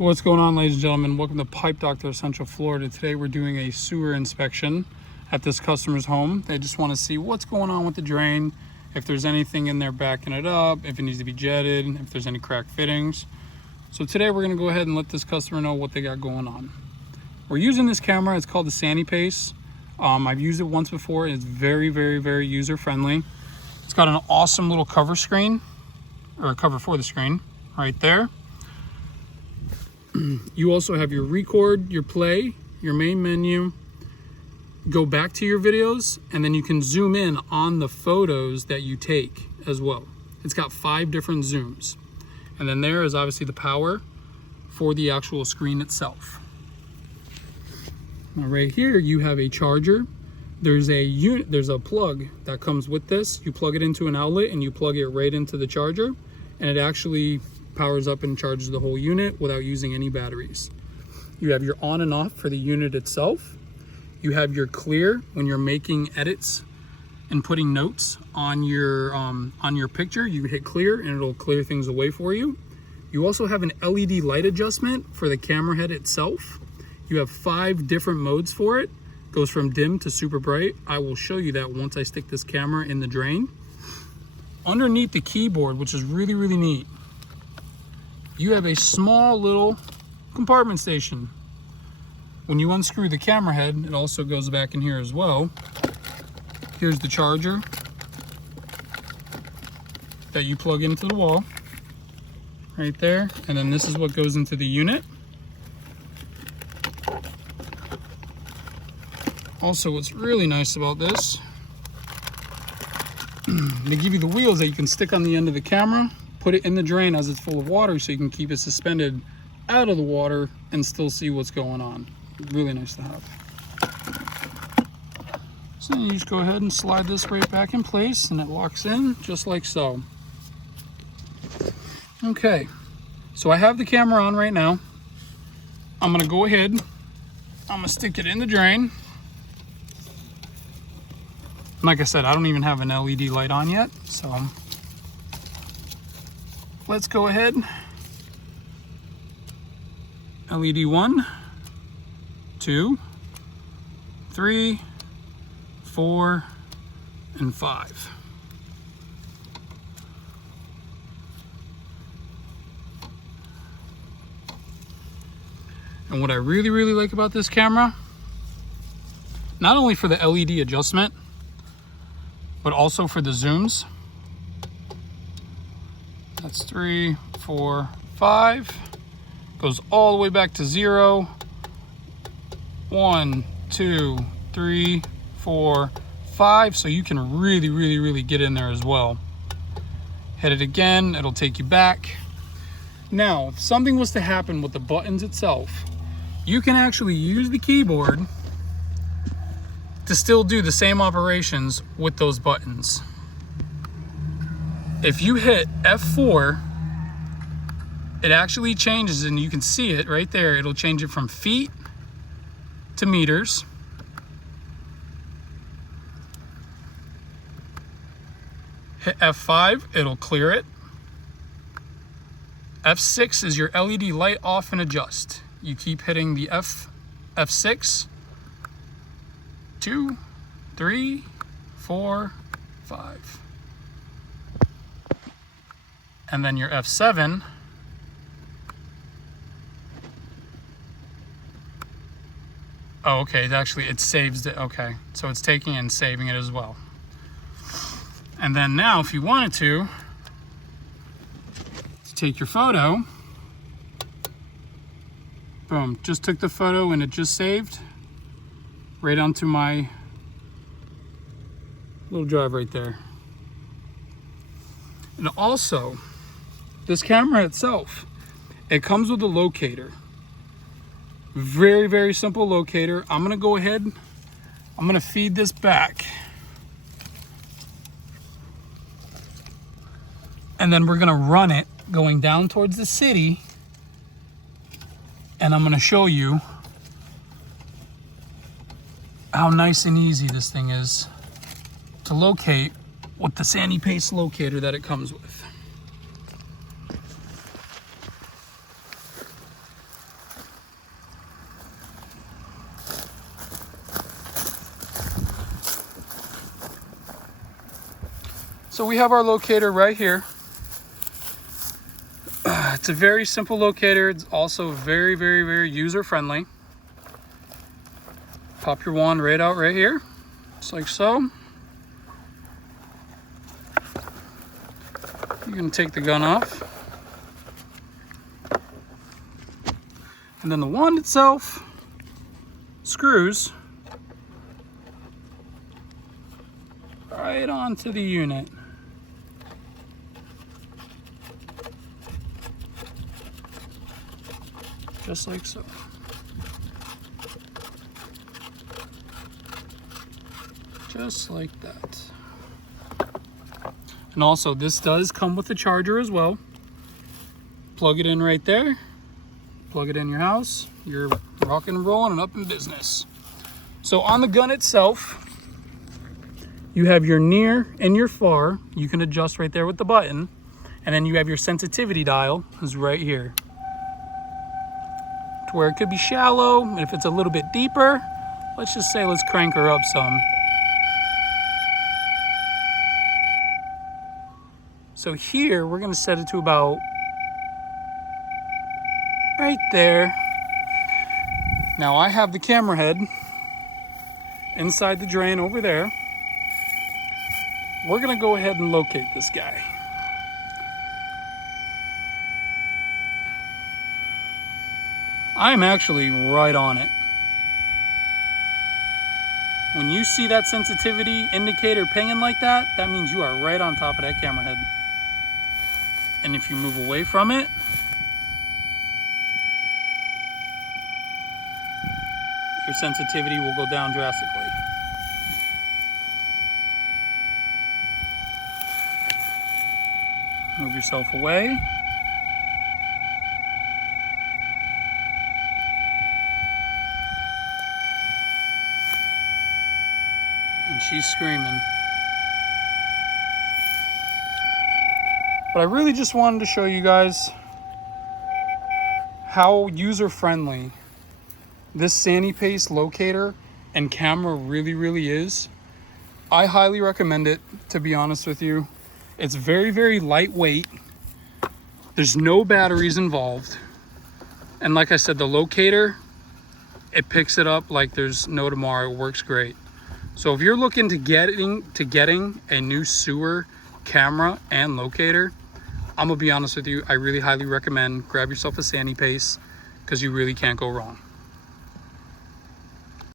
What's going on, ladies and gentlemen? Welcome to Pipe Doctor of Central Florida. Today we're doing a sewer inspection at this customer's home. They just want to see what's going on with the drain, if there's anything in there backing it up, if it needs to be jetted, if there's any cracked fittings. So today we're going to go ahead and let this customer know what they got going on. We're using this camera. It's called the SeeSnake. I've used it once before. It's very, very user friendly. It's got an awesome little cover screen, or a cover for the screen right there. You also have your record, your play, your main menu, go back to your videos, and then you can zoom in on the photos that you take as well. It's got 5 different zooms. And then there is obviously the power for the actual screen itself. Now right here you have a charger. There's a plug that comes with this. You plug it into an outlet and you plug it right into the charger, and it actually powers up and charges the whole unit without using any batteries. You have your on and off for the unit itself. You have your clear when you're making edits and putting notes on your picture. You hit clear and it'll clear things away for you. You also have an LED light adjustment for the camera head itself. You have 5 different modes for it. Goes from dim to super bright. I will show you that once I stick this camera in the drain. Underneath the keyboard, which is really neat, you have a small little compartment station. When you unscrew the camera head, it also goes back in here as well. Here's the charger that you plug into the wall right there, and then this is what goes into the unit. Also, what's really nice about this, they give you the wheels that you can stick on the end of the camera, put it in the drain as it's full of water so you can keep it suspended out of the water and still see what's going on. Really nice to have. So you just go ahead and slide this right back in place and it locks in just like so. Okay, so I have the camera on right now. I'm gonna go ahead, I'm gonna stick it in the drain. Like I said, I don't even have an LED light on yet, so let's go ahead. LED 1, 2, 3, 4, and 5. And what I really like about this camera, not only for the LED adjustment, but also for the zooms. That's 3, 4, 5. Goes all the way back to 0. 1, 2, 3, 4, 5. So you can really get in there as well. Hit it again, it'll take you back. Now, if something was to happen with the buttons itself, you can actually use the keyboard to still do the same operations with those buttons. If you hit F4, it actually changes, and you can see it right there. It'll change it from feet to meters. Hit F5, it'll clear it. F6 is your LED light off and adjust. You keep hitting the F6, 2, 3, 4, 5. And then your F7, oh, okay, it saves it, okay. So it's taking and saving it as well. And then now, if you wanted to take your photo, boom, just took the photo and it just saved right onto my little drive right there. And also, this camera itself, it comes with a locator. Very simple locator. I'm gonna go ahead, I'm gonna feed this back. And then we're gonna run it going down towards the city. And I'm gonna show you how nice and easy this thing is to locate with the Sandy Paste locator that it comes with. So we have our locator right here. It's a very simple locator. It's also very, very, very user friendly. Pop your wand right out right here, just like so. You're gonna take the gun off. And then the wand itself screws right onto the unit. Just like so. Just like that. And also this does come with a charger as well. Plug it in right there. Plug it in your house. You're rocking and rolling and up in business. So on the gun itself, you have your near and your far. You can adjust right there with the button. And then you have your sensitivity dial is right here. To where it could be shallow, and if it's a little bit deeper, let's just say let's crank her up some. So here we're gonna set it to about right there. Now I have the camera head inside the drain over there. We're gonna go ahead and locate this guy. I'm actually right on it. When you see that sensitivity indicator pinging like that, that means you are right on top of that camera head. And if you move away from it, your sensitivity will go down drastically. Move yourself away. And she's screaming. But I really just wanted to show you guys how user-friendly this SeeSnake locator and camera really is. I highly recommend it, to be honest with you. It's very, very lightweight. There's no batteries involved. And like I said, the locator, it picks it up like there's no tomorrow. It works great. So if you're looking to getting a new sewer camera and locator, I'm gonna be honest with you, I really highly recommend grab yourself a SeeSnake because you really can't go wrong.